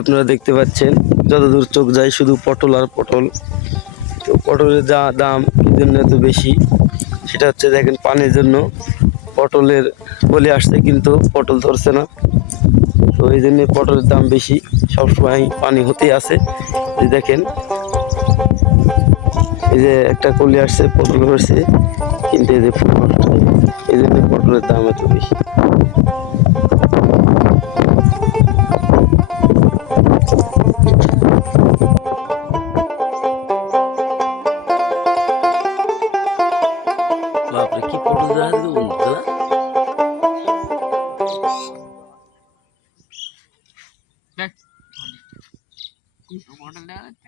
আপনারা দেখতে পাচ্ছেন যতদূর চোখ যায় শুধু পটল আর পটল। তো পটলের যা দাম কি জন্য এত বেশি সেটা হচ্ছে দেখেন পানির জন্য পটলের বলে আসছে কিন্তু পটল ধরছে না। তো এই জন্য পটলের দাম বেশি, সবসময় পানি হতেই আছে। এই দেখেন এই যে একটা কলি আসছে পটল ধরছে কিন্তু এই যে ফুল নষ্ট হয়ে গেছে, এই জন্য পটলের দাম এত বেশি। বাপরে কি পটল দেখা দিল বন্ধুরা। মডেল দেখা যাচ্ছে।